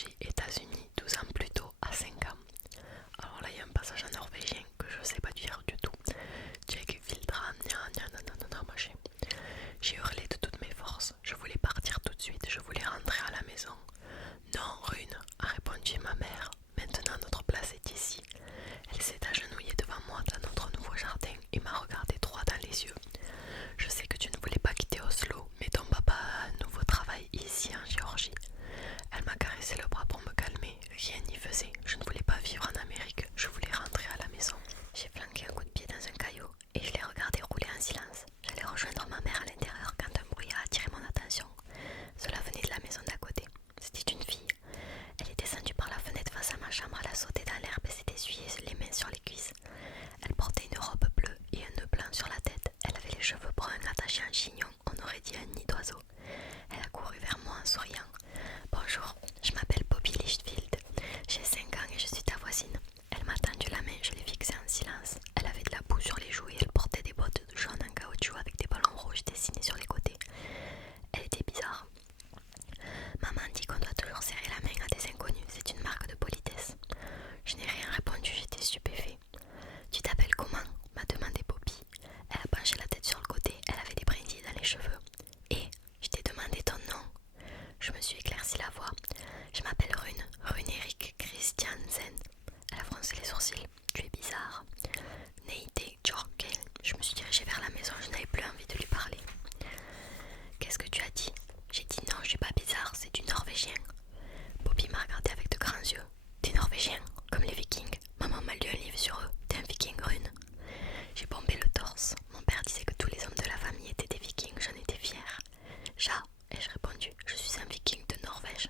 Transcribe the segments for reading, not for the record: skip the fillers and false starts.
Géorgie, États-Unis, 12 ans plus tôt, à 5 ans. Alors là, il y a un passage en norvégien que je sais pas dire du tout. Jake Vildran, machin. J'ai hurlé de toutes mes forces. Je voulais partir tout de suite, je voulais rentrer à la maison. Non, Rune, a répondu ma mère. Maintenant notre place est ici. Elle s'est agenouillée devant moi dans notre nouveau jardin et m'a regardé droit dans les yeux. Je sais que tu ne voulais pas quitter Oslo, mais ton papa a un nouveau travail ici en Géorgie. Elle m'a caressé le bras pour me calmer. Rien n'y faisait. Je ne voulais pas vivre en Amérique. Je voulais rentrer à la maison. J'ai flanqué un coup de pied dans un caillou et je l'ai regardé rouler en silence. J'allais rejoindre ma mère à l'intérieur quand un bruit a attiré mon attention. Cela venait de la maison d'à côté. C'était une fille. Elle est descendue par la fenêtre face à ma chambre, elle a sauté dans l'herbe et s'est essuyée les mains sur les cuisses. Elle portait une robe bleue et un nœud blanc sur la tête. Elle avait les cheveux bruns attachés en chignon, on aurait dit un nid d'oiseau. Elle a couru vers moi en souriant. Bonjour, je m'appelle Bobby Lichtfield. J'ai 5 ans et je suis ta voisine. Elle m'a tendu la main, je l'ai fixée en silence. Elle avait de la boue sur les joues et elle portait des bottes jaunes en caoutchouc avec des ballons rouges dessinés sur les côtés. Elle était bizarre. Maman dit qu'on doit toujours serrer la main à des inconnus, c'est une marque de politesse. Je n'ai rien répondu, j'étais stupéfait. Tu t'appelles comment m'a demandé Bobby. Elle a penché la tête sur le côté, elle avait des brindilles dans les cheveux. Et je t'ai demandé ton nom. Je me suis éclairci la voix. Je m'appelle Rune, Rune Erik Christiansen. Elle a froncé les sourcils. Tu es bizarre. Neide Jorkel. Je me suis dirigée vers la maison, je n'avais plus envie de lui parler. Qu'est-ce que tu as dit? J'ai dit non, je suis pas bizarre, c'est du norvégien. Bobby m'a regardé avec de grands yeux. Des norvégiens, comme les vikings. Maman m'a lu un livre sur eux. T'es un viking, Rune. J'ai bombé le torse. Mon père disait que tous les hommes de la famille étaient des vikings, j'en étais fière. Ja, ai-je répondu, je suis un viking de Norvège.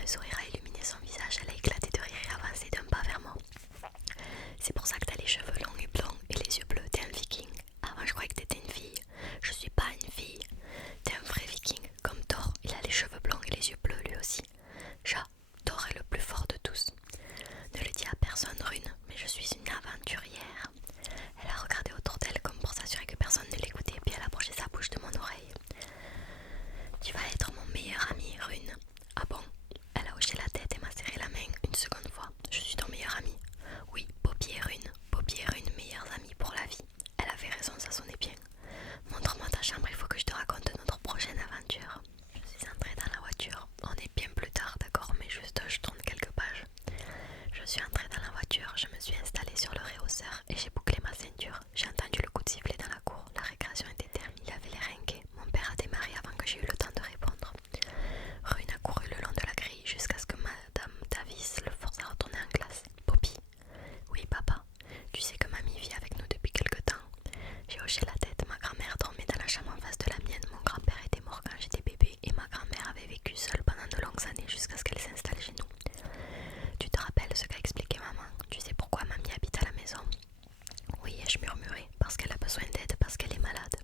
Un sourire a illuminé son visage, elle a éclaté de rire et avancé d'un pas vers moi. C'est pour ça que t'as les cheveux longs et blonds et les yeux bleus, t'es un viking. Avant je croyais que t'étais une fille. Je suis pas une fille. T'es un vrai viking, comme Thor, il a les cheveux blancs et les yeux bleus lui aussi. Ja, Thor est le plus fort de tous. Ne le dis à personne, Rune, mais je suis une aventurière. Elle a regardé autour d'elle comme pour s'assurer que personne ne l'écoutait, puis elle a approché sa bouche de mon oreille. Tu vas être mon meilleur ami, Rune. Ah bon? Elle a hoché la tête et m'a serré la main une seconde fois. Je suis ton meilleur ami. Oui, Bobby et Rune. Bobby et Rune, meilleurs amis pour la vie. Elle avait raison, ça sonnait bien. Montre-moi ta chambre, il faut que je te raconte notre prochaine aventure. Je suis entrée dans la voiture. On est bien plus tard, d'accord, mais juste je tourne quelques pages. Je suis entrée dans la voiture, je me suis installée sur le rehausseur et j'ai bouclé ma ceinture. J'ai entendu le coup de sifflet dans la cour. La récréation était terminée. Il avait l'air inquiet. Mon père a démarré avant que j'aie eu le temps de répondre. Rune a couru le long de la grille jusqu'à ce que Madame Davis le force à retourner en classe. Bobby. Oui, papa. Tu sais que mamie vit avec nous depuis quelque temps. J'ai hoché la tête. Ma grand-mère dormait dans la chambre en face de la mienne. Mon grand-père était mort quand j'étais bébé et ma grand-mère avait vécu seule pendant de longues années jusqu'à ce qu'elle s'installe chez nous. Tu te rappelles ce qu'a expliqué maman? Tu sais pourquoi mamie habite à la maison? Oui, ai-je murmuré, parce qu'elle a besoin d'aide, parce qu'elle est malade.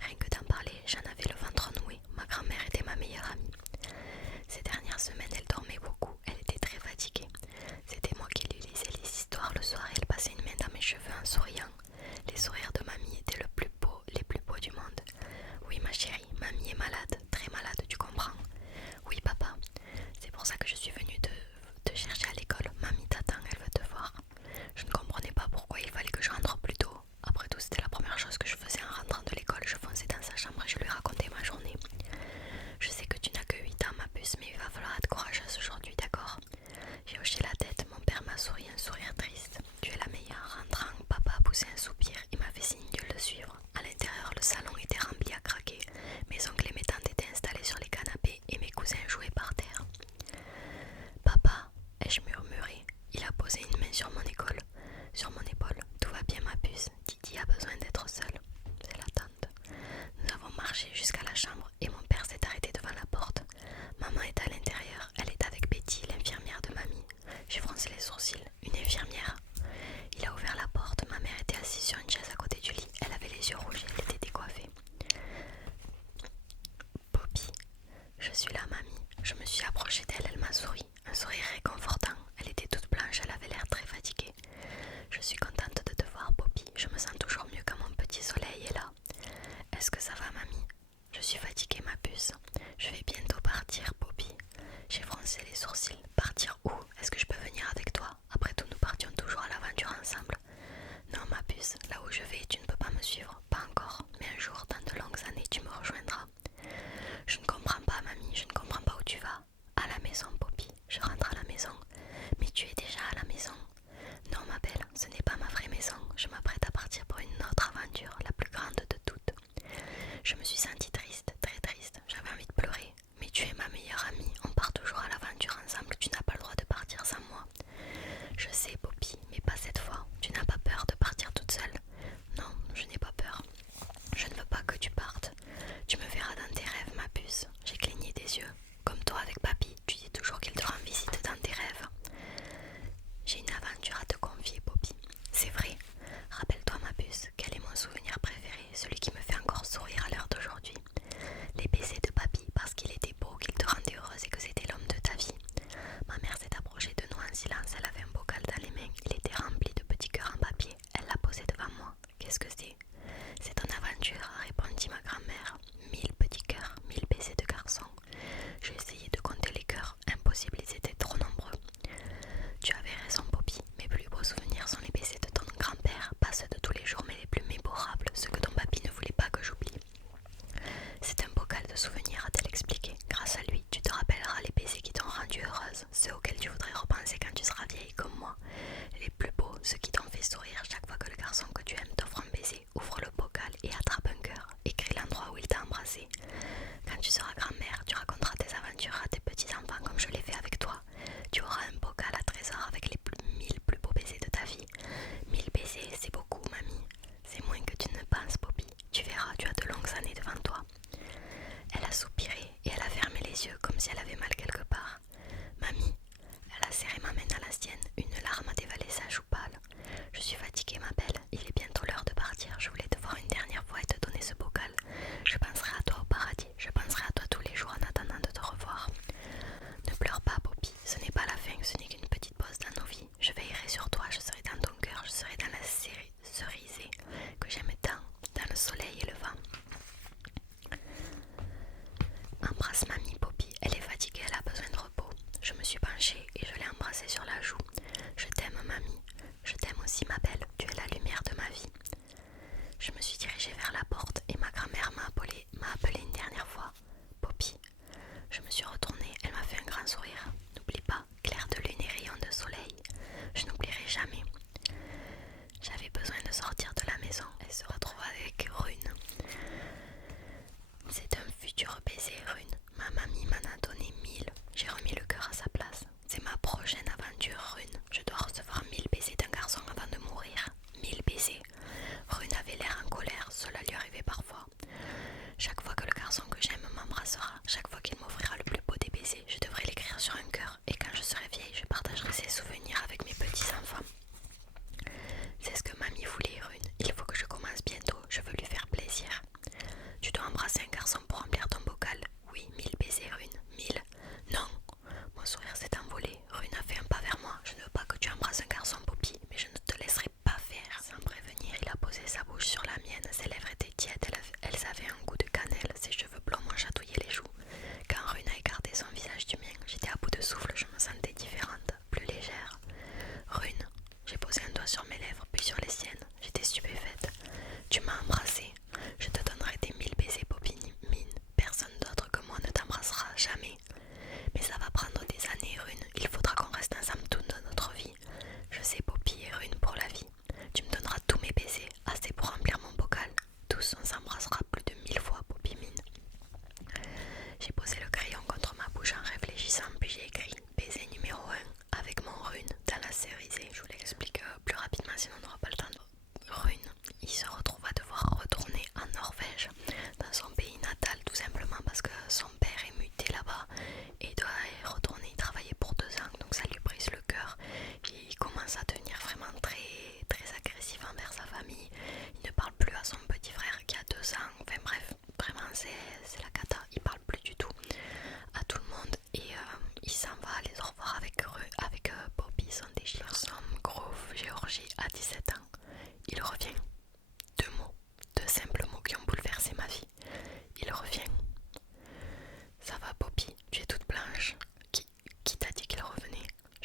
Rien que d'en parler, j'en avais le ventre noué. Ma grand-mère était ma meilleure amie. Ces dernières semaines, elle dormait beaucoup, elle était très fatiguée. C'était moi qui lui lisais les histoires le soir et elle passait une main dans mes cheveux en souriant. Les sourires de mamie étaient les plus beaux du monde. Oui, ma chérie, mamie est malade, très malade, tu comprends? Oui, papa. C'est pour ça que je suis venue te chercher à l'école. Mamie t'attend, elle veut te voir. Je ne comprenais pas pourquoi il fallait que je rentre plus tôt. Après tout, c'était la première chose que je faisais en rentrant de l'école. Je fonçais dans sa chambre et je lui racontais ma journée. Je sais que tu n'as que 8 ans, ma puce, mais il va falloir être courageuse aujourd'hui, d'accord? J'ai hoché la tête, mon père m'a souri un sourire triste. Tu es la meilleure. Rentrant, papa a poussé un soupir et m'a fait signe de le suivre. À l'intérieur, le salon était rempli à craquer. Mes oncles et mes tantes étaient installés sur les canapés et mes cousins jouaient par terre.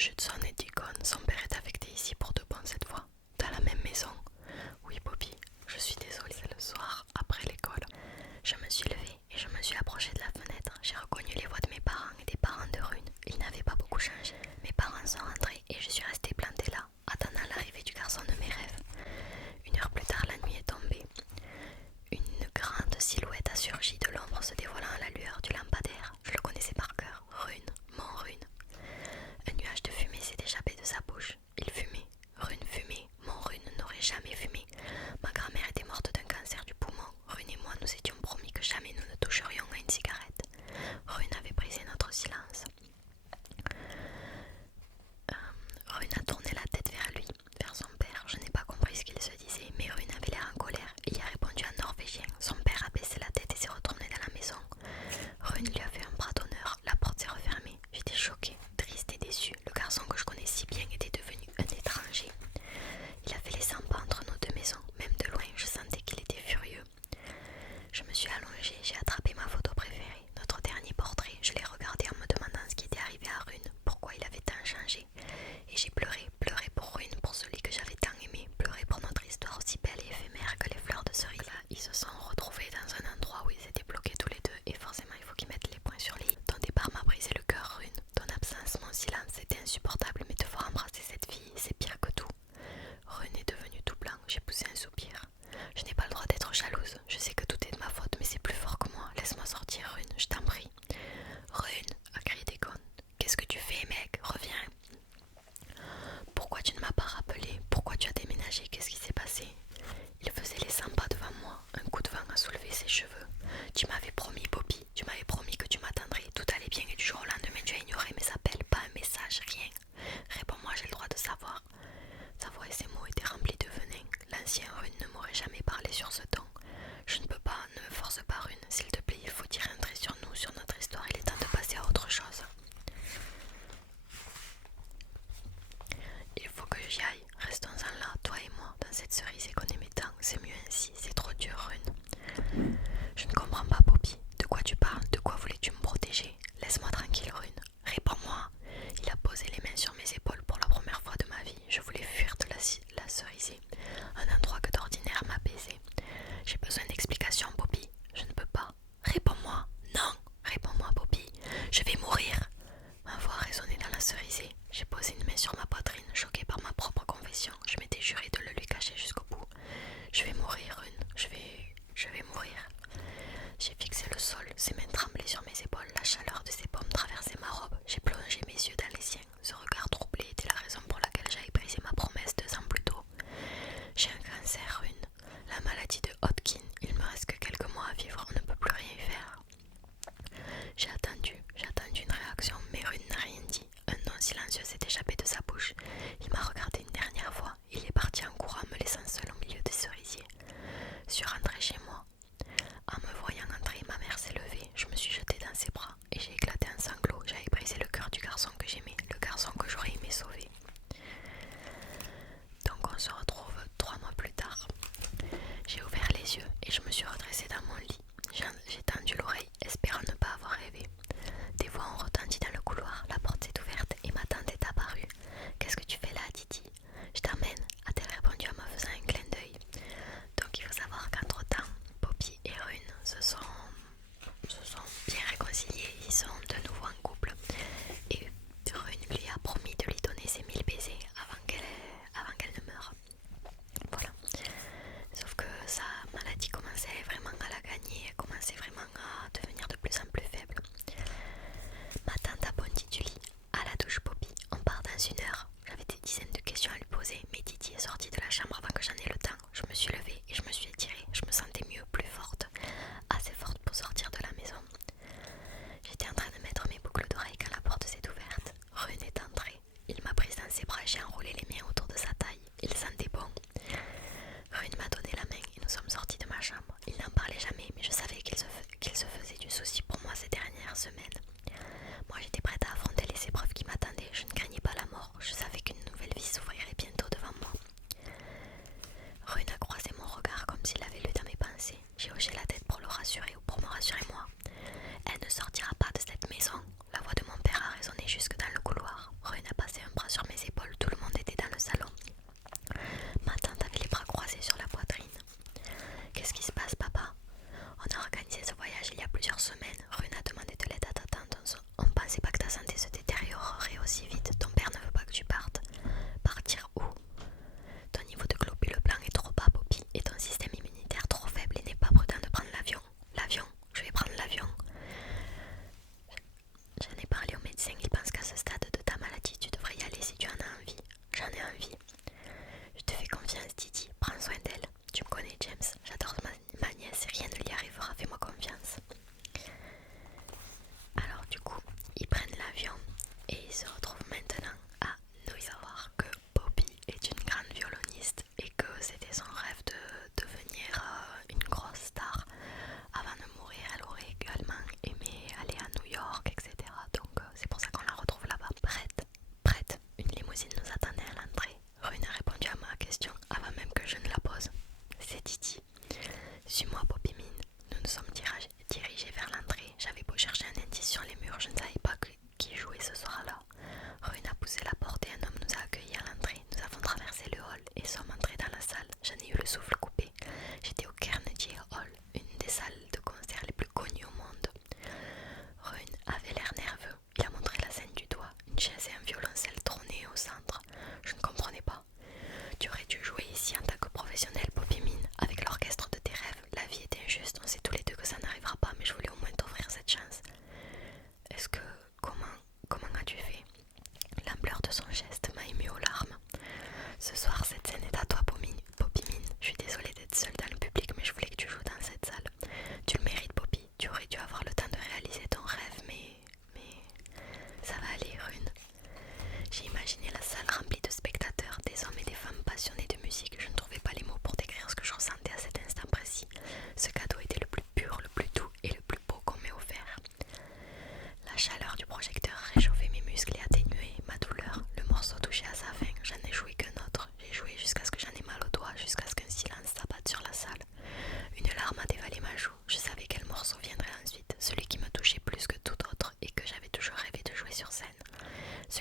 Judson et Deacon, son père est affecté ici pour de bon cette fois. Dans la même maison. Oui, Bobby, je suis désolée. C'est le soir, après l'école. Je me suis levée et je me suis approchée de la fenêtre. J'ai reconnu les voix de mes parents et des parents de Rune. Ils n'avaient pas beaucoup changé. Mes parents sont rentrés et je suis restée plantée là, attendant l'arrivée du garçon de mes rêves. 1 heure plus tard, la nuit est tombée. Une grande silhouette a surgi de l'ombre se dévoilant à la lueur du lampadaire. Je le connaissais par cœur. Rune, mon Rune. Un nuage de fumée s'est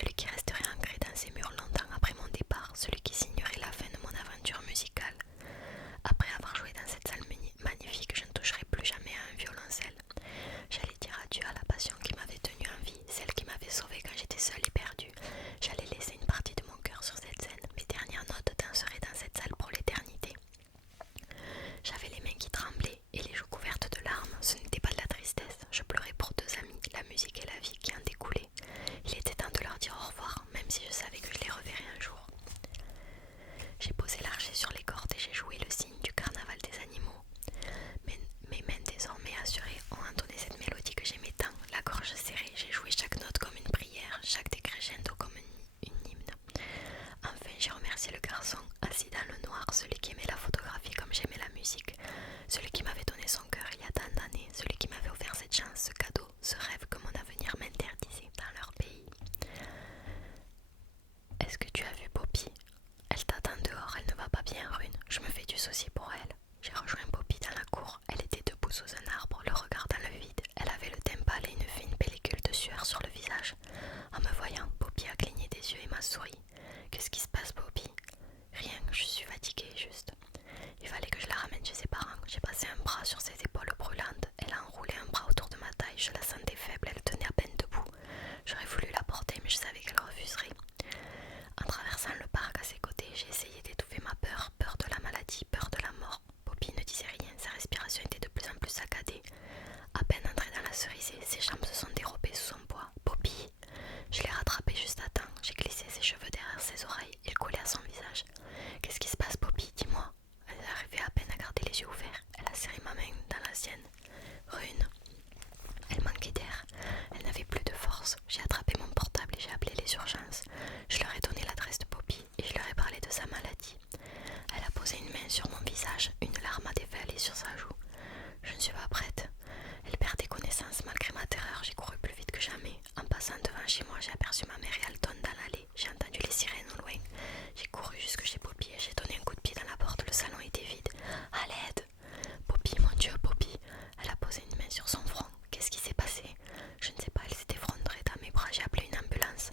celui qui resterait ancré dans ses murs longtemps après mon départ, celui qui signerait la fin de mon aventure musicale. Après avoir joué dans cette salle magnifique, je ne toucherai plus jamais à un violoncelle. J'allais dire adieu à la passion qui m'avait tenue en vie, celle qui m'avait sauvée quand j'étais seule et perdue. J'allais laisser une partie de mon cœur sur cette scène. Mes dernières notes danseraient dans cette salle pour l'éternité. J'avais les mains qui tremblaient et les joues couvertes de larmes. Ce n'était pas de la tristesse, je pleurais pour deux amis, la musique et la vie qui en découlaient. Il était temps de leur dire au revoir, même si je savais que je les reverrais un jour. J'ai posé l'archet sur les cordes et j'ai joué le signe du carnaval des animaux. Mes mains désormais assurées ont entonné cette mélodie que j'aimais tant. La gorge serrée, j'ai joué chaque note comme une prière, chaque décrescendo comme une hymne. Enfin, j'ai remercié le garçon, assis dans le noir, celui qui aimait la photographie comme j'aimais la musique, celui qui m'avait donné son cœur il y a tant d'années, celui qui m'avait offert cette chance, ce cadeau, ce rêve que mon avenir m'interdisait dans leur pays. Est-ce que tu as vu Poppy? Elle t'attend dehors, elle ne va pas bien, Rune. Je me fais du souci pour elle. J'ai rejoint Poppy dans la cour. Elle était debout sous un arbre, le regard dans le vide. Elle avait le teint pâle et une fine pellicule de sueur sur le visage. En me voyant, Poppy a cligné des yeux et m'a souri. Qu'est-ce qui se passe, Poppy? Rien, je suis fatiguée, juste. Il fallait que je la ramène chez ses parents. J'ai passé un bras sur ses épaules brûlantes. Elle a enroulé un bras autour de ma taille. Je la sentais faible, elle tenait à peine debout. J'aurais voulu la porter, mais je savais qu'elle refuserait. En traversant le parc à ses côtés, j'ai essayé d'étouffer ma peur, peur de la maladie, peur de la mort. Poppy ne disait rien, sa respiration était de plus en plus saccadée. À peine entrée dans la cerisier, ses jambes se sont dérobées sous son poids. Poppy! Je l'ai rattrapée juste à temps. J'ai glissé ses cheveux derrière ses oreilles. Il collait à son visage. Qu'est-ce qui se passe, Poppy? Dis-moi. Elle arrivait à peine à garder les yeux ouverts. Elle a serré ma main dans la sienne. Rune. Elle manquait d'air. Elle n'avait plus de force. J'ai attrapé mon portable et j'ai appelé les urgences. Je leur ai donné l'adresse de Poppy et je leur ai parlé de sa maladie. Elle a posé une main sur mon visage, une larme a dévalé sur sa joue. Je ne suis pas prête. Elle perdait connaissance malgré ma terreur. J'ai couru plus vite que jamais. En passant devant chez moi, j'ai aperçu ma mère et Alton dans l'allée. J'ai entendu les sirènes au loin. J'ai couru jusque chez Poppy et j'ai donné un coup de pied dans la porte. Le salon était vide. À l'aide! Poppy, mon Dieu, Poppy! Elle a posé une main sur son front. Qu'est-ce qui s'est passé? Je ne sais pas, elle s'est effondrée dans mes bras. J'ai appelé une ambulance.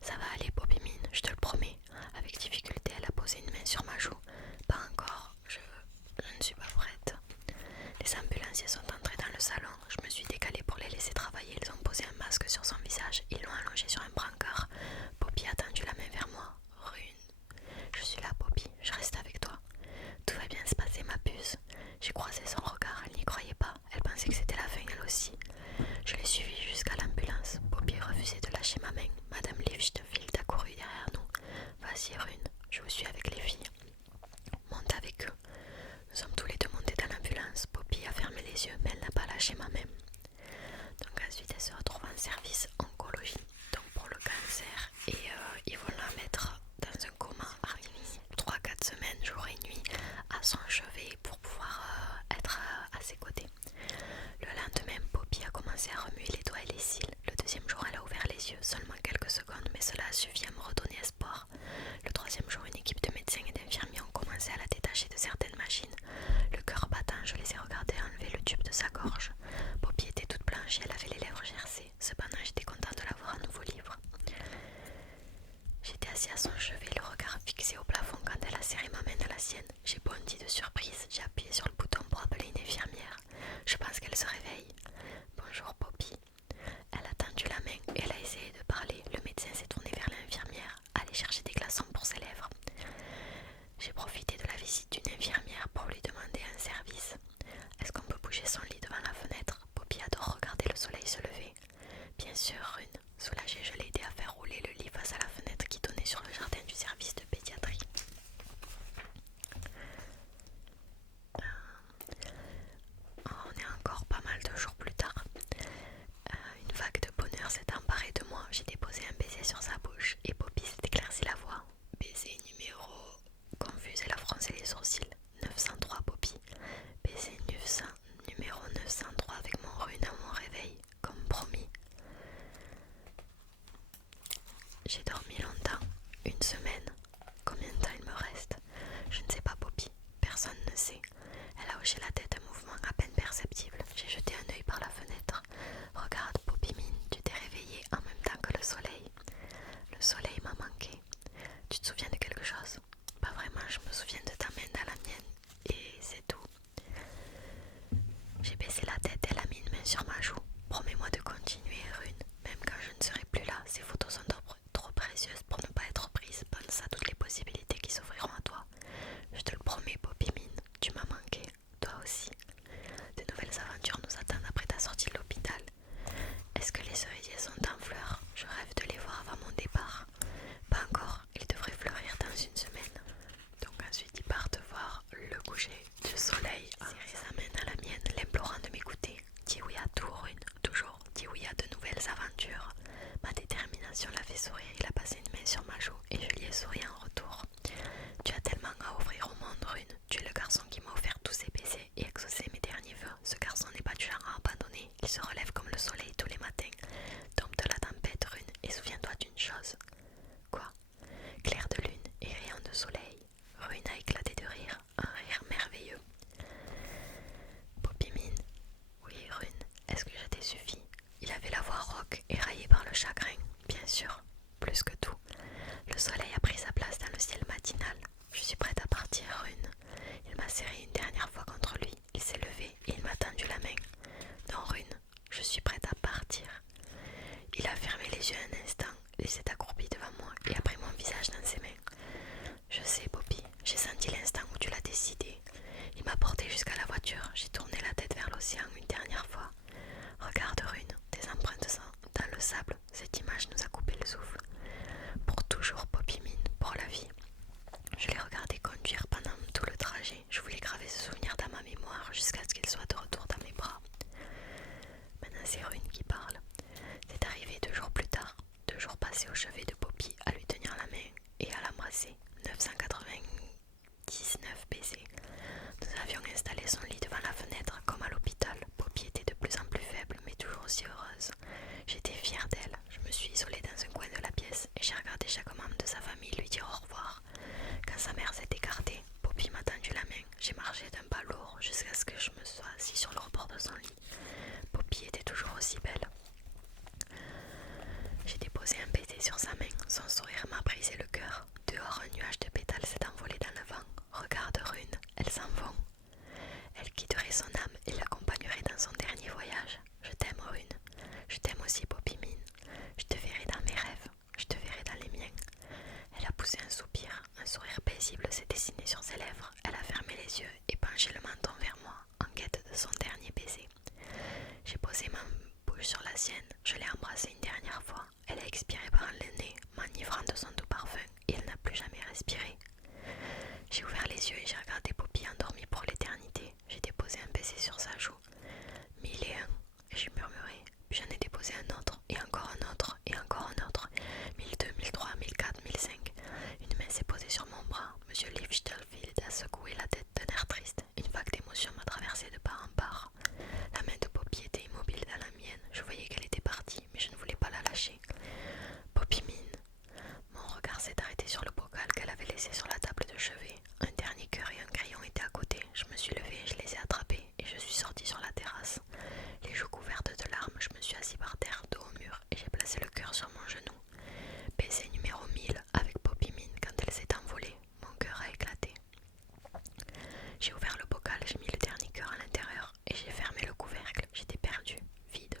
Ça va aller, Poppy mine, je te le promets. Avec difficulté, elle a posé une main sur ma joue. Pas encore, je ne suis pas prête. Les ambulanciers sont entrés dans le salon. Je me suis décalée pour les laisser travailler. Ils ont posé un masque sur son visage. Ils l'ont allongé sur un brancard. Poppy a tendu la main vers moi. Rune. Je suis là, Poppy. Je reste avec toi. Tout va bien se passer, ma puce. J'ai croisé son regard. Elle n'y croyait pas. Elle pensait que c'était la fin, elle aussi. Je l'ai suivie jusqu'à l'ambulance. Poppy refusait de lâcher ma main. Madame Lichtfield a couru derrière nous. Vas-y, Rune. Je vous suis avec les filles. Monte avec eux. Nous sommes tous les deux montés dans l'ambulance. Poppy a fermé les yeux, mais elle n'a pas lâché ma main. Donc ensuite, elle se retrouve en service oncologie. Donc pour le cancer. Et ils vont la mettre dans un coma à 3-4 semaines, jour et nuit, à son chevet pour pouvoir être à ses côtés. Le lendemain, Poppy a commencé à remuer les doigts et les cils. Le deuxième jour, elle a ouvert les yeux, seulement quelques secondes, mais cela a suffi à me redonner espoir. Le troisième jour, une équipe de médecins et d'infirmiers ont commencé à la détacher de certaines machines. Le cœur battant, je les ai regardés enlever le tube de sa gorge. Poppy était toute blanche et elle avait les lèvres gercées. Cependant, j'étais contente de la voir à nouveau libre. J'étais assis à son chevet, le regard fixé au plafond quand elle a serré ma main dans la sienne. J'ai bondi de surprise, j'ai appuyé sur le bouton pour appeler une infirmière. Je pense qu'elle se réveille. Bonjour, Poppy. Elle a tendu la main et elle a essayé de parler. Le médecin s'est tourné vers l'infirmière, allé chercher des glaçons pour ses lèvres. J'ai profité de la visite d'une infirmière pour lui demander un service. Est-ce qu'on peut bouger son lit devant la fenêtre? Poppy adore regarder le soleil se lever. Bien sûr, Rune. Soulagée, je l'ai aidé à faire rouler le lit face à la fenêtre qui donnait sur le jardin du service de pédiatrie. On est encore pas mal de jours plus tard. Une vague de bonheur s'est emparée de moi. J'ai déposé un baiser sur sa bouche et Poppy s'est éclairci la voix. Baiser numéro... Confuse, elle a froncé les sourcils. 903, Poppy. Baiser numéro 903 avec mon Rune à mon réveil, comme promis. J'ai dormi longtemps, une semaine. Combien de temps il me reste? Je ne sais pas, Poppy. Personne ne sait. Elle a hoché la tête, un mouvement à peine perceptible. J'ai jeté un œil par la fenêtre. Regarde, Poppy mine, tu t'es réveillée en même temps que le soleil. Le Le soleil m'a manqué. Tu te souviens de quelque chose? Pas vraiment, je me souviens de ta main dans la mienne et c'est tout. J'ai baissé la tête, elle a mis une main sur ma joue. Promets-moi de continuer, Rune. Même quand je ne serai plus là, ces photos sont trop précieuses pour ne pas être prises. Pense à toutes les possibilités qui s'offriront à toi. Je te le promets, Poppy Mine, tu m'as manqué, toi aussi. De nouvelles aventures nous attendent après ta sortie de l'hôpital. Est-ce que les cerisiers sont en fleurs? Je rêve de les voir avant mon départ. Pas encore, ils devraient fleurir dans une semaine. Donc ensuite ils partent voir le coucher du soleil. Serrer sa main dans la mienne, l'implorant de m'écouter. Dis oui à tout, Rune, toujours. Dis oui à de nouvelles aventures. Ma détermination l'a fait sourire, il a passé une main sur ma joue et je lui ai souri en retour. Tu as tellement à offrir au monde, Rune. Tu es le garçon qui m'a offert tous ces baisers et exaucé mes derniers vœux. Ce garçon n'est pas du genre à abandonner. Il se relève comme le soleil tous les matins. Tombe de la tempête, Rune, et souviens-toi d'une chose. Quoi? Clair de lune et rayon de soleil. Rune a éclaté de rire, un rire merveilleux. Poppy Mine. Oui, Rune, est-ce que je t'ai suffi? Il avait la voix rauque, éraillée par le chagrin, bien sûr, plus que tout. Le soleil a pris sa place dans le ciel matinal. Je suis prête à partir, Rune. Il m'a serré une dernière fois contre lui. Il s'est levé et il m'a tendu la main. Non, Rune, je suis prête à partir. Il a fermé les yeux un instant. Il s'est accroupi devant moi et a pris mon visage dans ses mains. Je sais, Poppy, j'ai senti l'instant où tu l'as décidé. Il m'a porté jusqu'à la voiture. J'ai tourné la tête vers l'océan une dernière fois. Regarde, Rune, tes empreintes dans le sable. Cette image nous a coupé le souffle. Pour toujours, Poppy Mine, pour la vie. Je l'ai regardé conduire pendant tout le trajet. Je voulais graver ce souvenir dans ma mémoire jusqu'à ce qu'il soit de retour dans mes bras. Maintenant, c'est Rune qui parle. C'est arrivé 2 jours plus tard, 2 jours passés au chevet de Poppy à lui tenir la main et à l'embrasser. 999 baisers. Nous avions installé son lit devant la fenêtre comme à l'hôpital. Poppy était de plus en plus faible mais toujours aussi heureuse. J'étais fière d'elle. Je me suis isolée dans un coin de la pièce et j'ai regardé chaque membre de sa famille lui dire au revoir. Quand sa mère s'est écartée, Poppy m'a tendu la main. J'ai marché d'un pas lourd jusqu'à ce que je me sois assis sur le rebord de son lit. Poppy était toujours aussi belle. J'ai déposé un baiser sur sa main. Son sourire m'a brisé le cœur. Dehors, un nuage de pétales s'est envolé dans le vent. Regarde, Rune, elles s'en vont. Elle quitterait son âme et l'accompagnerait dans son dernier voyage. Je t'aime, Rune. Je t'aime aussi, Poppy Mine. Je te verrai dans mes rêves. Je te verrai dans les miens. Elle a poussé un soupir. Un sourire paisible s'est dessiné sur ses lèvres. Elle a fermé les yeux et penché le menton vers moi, en quête de son dernier baiser. J'ai posé ma bouche sur la sienne. Je l'ai embrassée une dernière fois. Elle a expiré par le nez, m'enivrant de son doux parfum, et elle n'a plus jamais respiré. J'ai ouvert les yeux et j'ai regardé Poppy endormie pour l'éternité. J'ai déposé un baiser sur sa joue. 1001, et j'ai murmuré. Puis j'en ai déposé un autre, et encore un autre, et encore un autre. 1002, 1003, 1004, 1005. Une main s'est posée sur mon bras. Monsieur Liefstelfield a secoué la tête d'un air triste. Une vague d'émotion m'a traversé de part en part. La main de Poppy était immobile dans la mienne. Je voyais qu'elle était partie, mais je ne voulais pas la lâcher. Poppy Mine. Mon regard s'est arrêté sur le bocal qu'elle avait laissé sur la table de chevet. Un dernier cœur et un crayon étaient à côté. Je me suis levée, je les ai attrapés et je suis sortie sur la terrasse. Les joues couvertes de larmes, je me suis assis par terre, dos au mur, et j'ai placé le cœur sur mon genou. Baiser numéro 1000 avec Poppy Mine. Quand elle s'est envolée, mon cœur a éclaté. J'ai ouvert le bocal, j'ai mis le dernier cœur à l'intérieur et j'ai fermé le couvercle. J'étais perdue, vide.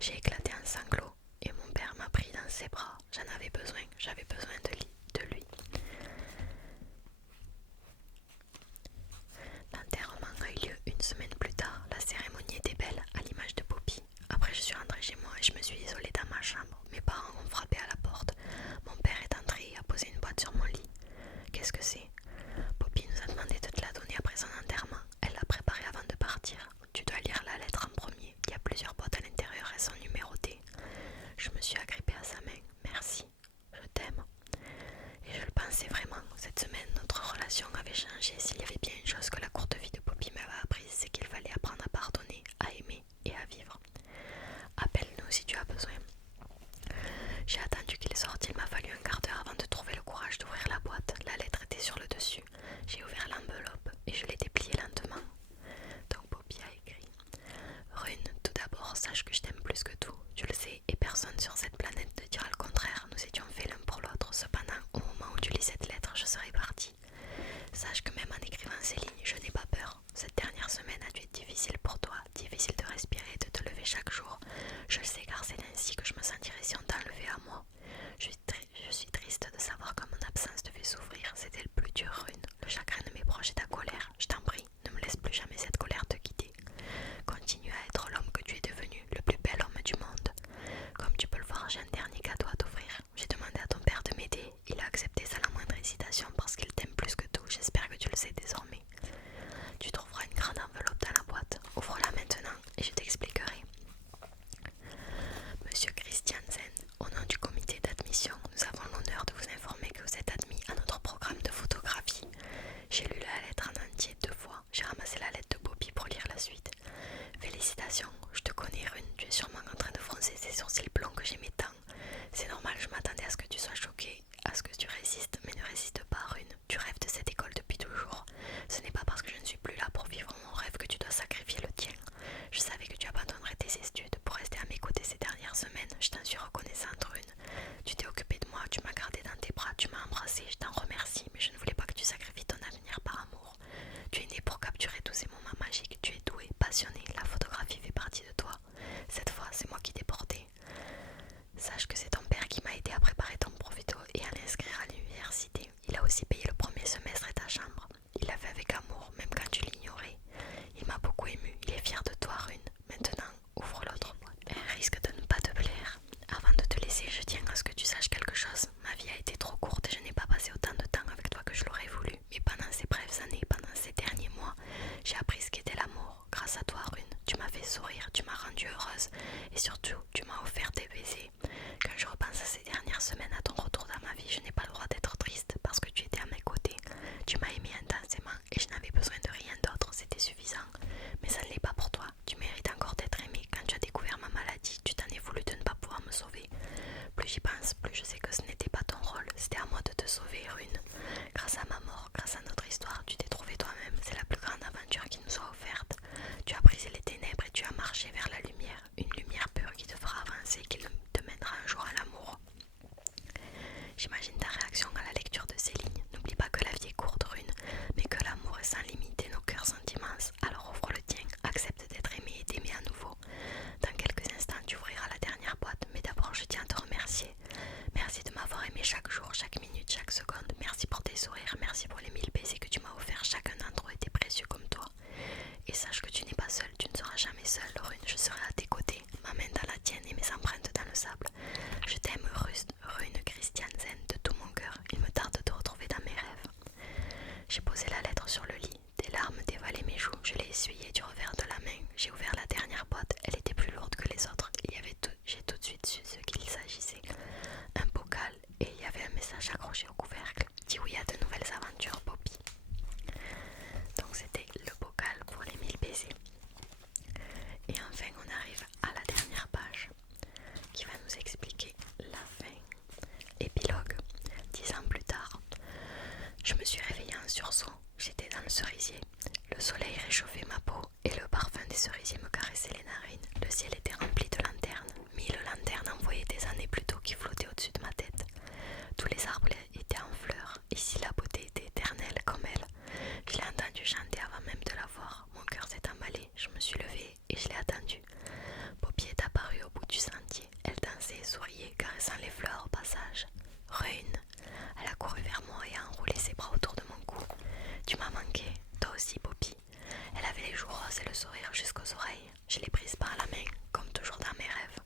J'ai éclaté en sanglots et mon père m'a pris dans ses bras. J'en avais besoin, j'avais besoin de lui. L'enterrement a eu lieu une semaine plus tard. La cérémonie était belle, à l'image de Poppy. Après, je suis rentrée chez moi et je me suis isolée dans ma chambre. Mes parents ont frappé à la porte. Mon père est entré et a posé une boîte sur mon lit. Qu'est-ce que c'est? Poppy nous a demandé de te la donner après son enterrement. Elle l'a préparée avant de partir. Tu dois lire la lettre en premier. Il y a plusieurs boîtes à l'intérieur, elles sont numérotées. Je me suis agrippée à sa main. Merci, je t'aime. Et je le pensais vraiment. Cette semaine, notre relation avait changé. S'il y avait bien une chose que la courte vie de Poppy m'avait apprise, c'est qu'il fallait apprendre à pardonner, à aimer et à vivre. Appelle-nous si tu as besoin. J'ai attendu qu'il sorte. Il m'a fallu un quart d'heure avant de trouver le courage d'ouvrir la boîte. La lettre était sur le dessus. J'ai ouvert l'enveloppe et je l'ai dépliée lentement. Donc Poppy a écrit: Rune, tout d'abord, sache que je t'aime plus que tout. Tu le sais, et personne sur cette planète ne dira le contraire. Nous étions faits l'un ta réaction à la lecture de ces lignes. N'oublie pas que la vie est courte, Rune, mais que l'amour est sans limite et nos cœurs sont immenses. Alors ouvre le tien, accepte d'être aimé et d'aimer à nouveau. Dans quelques instants, tu ouvriras la dernière boîte, mais d'abord je tiens à te remercier. Merci de m'avoir aimé chaque jour, chaque minute, chaque seconde. Merci pour tes sourires, merci pour les 1000 baisers que tu m'as offerts. Chacun d'entre eux était précieux comme toi. Et sache que tu n'es pas seule, tu ne seras jamais seule, Rune. Je serai à tes côtés, ma main dans la tienne et mes empreintes dans le sable. Je t'aime, Rune Christiansen, de tout mon cœur. Il me tarde de te retrouver dans mes rêves. J'ai posé la lettre sur le lit. Des larmes dévalaient mes joues. Je l'ai essuyée du revers de la main. J'ai ouvert la dernière boîte. Elle était plus lourde que les autres. J'ai tout de suite su ce qu'il s'agissait. Un bocal et il y avait un message accroché au couvercle. Dis oui à de nouvelles aventures, Poppy. Donc c'était le bocal pour les 1000 baisers. Et enfin on arrive à la dernière page qui va nous expliquer la fin. Épilogue. 10 ans plus tard, je me suis réveillée en sursaut. J'étais dans le cerisier. Le soleil réchauffait ma peau et le parfum des cerisiers me caressait les narines. Le ciel était rempli de lanternes. 1000 lanternes envoyaient des années plus tôt qui flottaient au-dessus de ma tête. Tous les arbres étaient en fleurs. Ici la beauté était éternelle comme elle. Je l'ai entendue chanter avant même de la voir. Mon cœur s'est emballé. Je me suis levée et je l'ai attendue. Poppy est apparue au bout du sentier. Elle dansait et souriait, caressant les fleurs au passage. Rune. Elle a couru vers moi et a enroulé ses bras autour de mon cou. Tu m'as manqué, toi aussi, Poppy. Elle avait les joues roses et le sourire jusqu'aux oreilles. Je l'ai prise par la main, comme toujours dans mes rêves.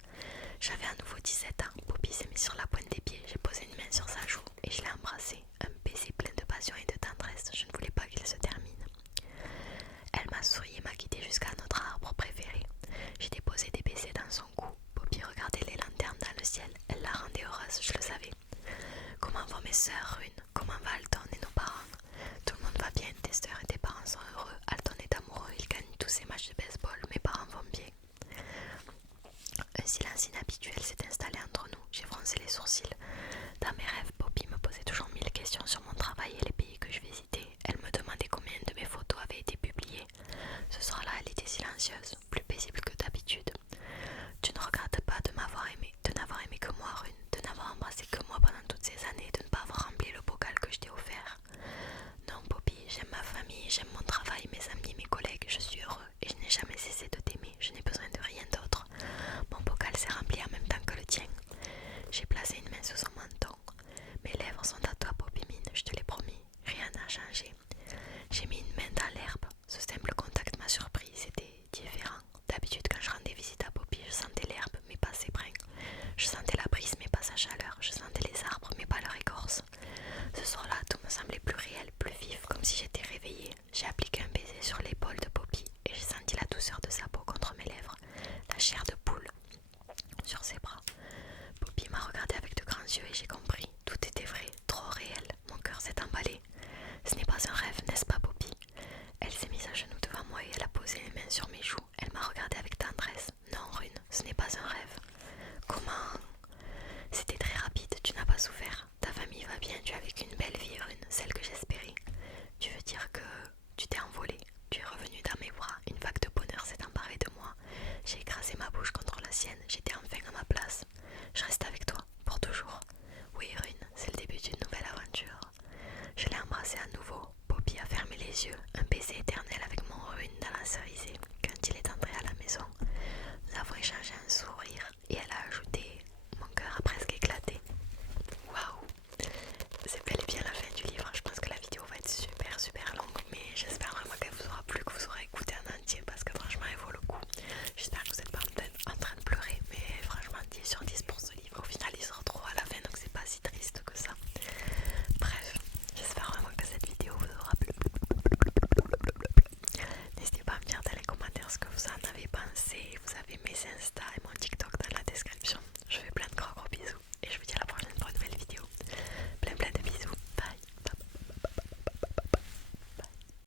J'avais à nouveau 17 ans. Poppy s'est mise sur la pointe des pieds. J'ai posé une main sur sa joue et je l'ai embrassée. Un baiser plein de passion et de tendresse. Je ne voulais pas qu'il se termine. Elle m'a souri et m'a guidée jusqu'à notre arbre préféré. J'ai déposé des baisers dans son cou. Poppy regardait les lanternes dans le ciel. Elle la rendait heureuse, je le savais. Comment vont mes sœurs, Rune? Comment va Alton et nos parents? Tout le monde va bien, tes sœurs et tes parents sont heureux. Alton est amoureux, il gagne tous ses matchs de baseball. Mes parents vont bien. Un silence inhabituel s'est installé entre nous. J'ai froncé les sourcils.